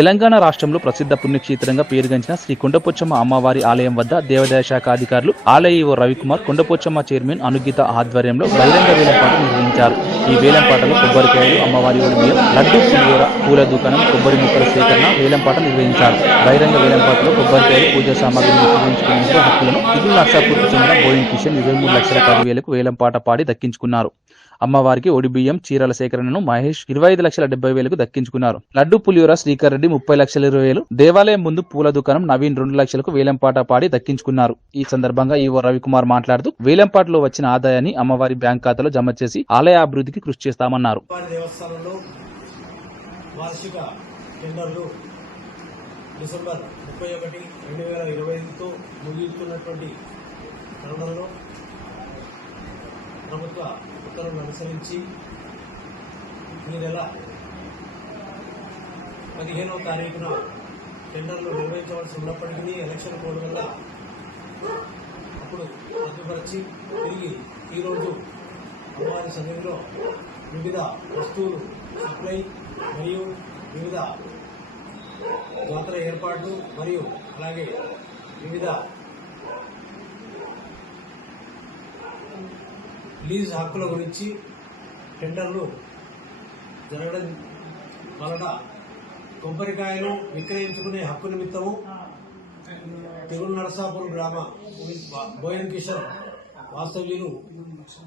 తెలంగాణ రాష్ట్రంలో ప్రసిద్ధ పుణ్యక్షేత్రంగా పేరుగంచిన శ్రీ కొండపోచమ్మ అమ్మవారి ఆలయం వద్ద దేవాదాయ శాఖ అధికారులు ఆలయ రవికుమార్ కొండపోచమ్మ చైర్మన్ అనుగిత ఆధ్వర్యంలో బహిరంగ వేలంపాట నిర్వహించారు. ఈ వేలంపాటలో కొబ్బరికాయలు అమ్మవారి ఒడిబియ్యం లడ్డు పులిహోర పూల దుకాణం కొబ్బరి ముక్కల సేకరణ వేలంపాట నిర్వహించారు. బహిరంగ వేలంపాటలో కొబ్బరికాయలు పూజా సామాగ్రిని విక్రయించుకునేందుకు హక్కులను ఇల్లు నర్సాపూర్కు చెందిన బోయిన్ కిషన్ ఇరవై మూడు లక్షల పదివేలకు వేలంపాట పాడి దక్కించుకున్నారు. అమ్మవారికి ఒడిబియ్యం చీరల సేకరణను మహేష్ ఇరవై ఐదు లక్షల డెబ్బై వేలకు దక్కించుకున్నారు. లడ్డు పులియూర శ్రీకర్ రెడ్డి ముప్పై లక్షల ఇరవై వేలు. దేవాలయం ముందు పూల దుకాణం నవీన్ రెండు లక్షలకు వేలంపాట పాడి దక్కించుకున్నారు. ఈ సందర్భంగా ఈవో రవికుమార్ మాట్లాడుతూ వేలంపాటలో వచ్చిన ఆదాయాన్ని అమ్మవారి బ్యాంక్ ఖాతాలో జమ చేసి ఆలయ అభివృద్ధికి కృషి చేస్తామన్నారు. వార్షిక టెండర్లు డిసెంబర్ ముప్పై ఒకటి రెండు వేల ఇరవై ఐదుతో ముగిస్తున్నటువంటి తరుణంలో ప్రభుత్వ ఉత్తర్వులను అనుసరించి ఈ నెల పదిహేనవ తారీఖున టెండర్లు నిర్వహించవలసి ఉన్నప్పటికీ ఎలక్షన్ కోడ్ వల్ల అప్పుడు రద్దుపరిచి తిరిగి ఈరోజు అమ్మవారి సమయంలో వివిధ వస్తువులు సప్లై మరియు వివిధ జాతర ఏర్పాట్లు మరియు అలాగే వివిధ లీజ్ హక్కుల గురించి టెండర్లు జరగడం వలన కొబ్బరికాయలు విక్రయించుకునే హక్కు నిమిత్తము తిరుగు నరసాపురం గ్రామ బోయన్ కిషన్ వాస్తవ్యులు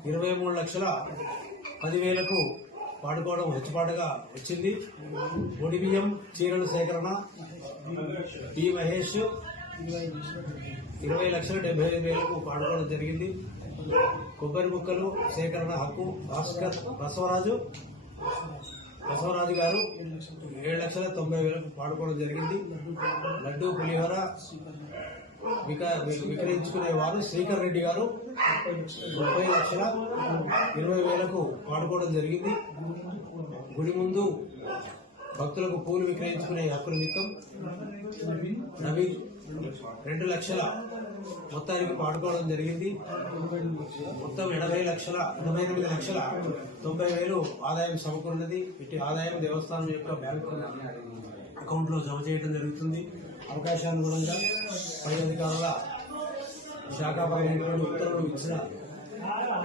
ఇరవై మూడు లక్షల పదివేలకు వాడుకోవడం హెచ్చుపాటుగా వచ్చింది. ఒడి బియ్యం చీరల సేకరణ. బి మహేష్ ఇరవై లక్షల డెబ్బై ఐదు వేలకు పాడుకోవడం జరిగింది. కొబ్బరి ముక్కలు సేకరణ హక్కు భాస్కర్ బసవరాజు బసవరాజు గారు ఏడు లక్షల తొంభై వేలకు పాడుకోవడం జరిగింది. లడ్డు పులిహోర విక విక్రయించుకునే వారు శ్రీకర్ రెడ్డి గారు ముప్పై లక్షల ఇరవై వేలకు పాడుకోవడం జరిగింది. గుడి ముందు భక్తులకు పూలు విక్రయించుకునే హక్కు నిమిత్తం నవీన్ రెండు లక్షల మొత్తానికి పాడుకోవడం జరిగింది. మొత్తం ఎనభై లక్షల ఎనభై ఎనిమిది లక్షల తొంభై వేలు ఆదాయం సమకూరినది. ఇటు ఆదాయం దేవస్థానం యొక్క బ్యాంకు అకౌంట్లో జమ చేయడం జరుగుతుంది. అవకాశానుగుణంగా పై అధికారుల శాఖ శాఖాపరమైనటువంటి ఉత్తర్వులు ఇచ్చిన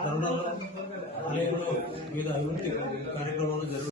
తరుణంలో ఆలయంలో వివిధ అభివృద్ధి కార్యక్రమాలు జరుగుతాయి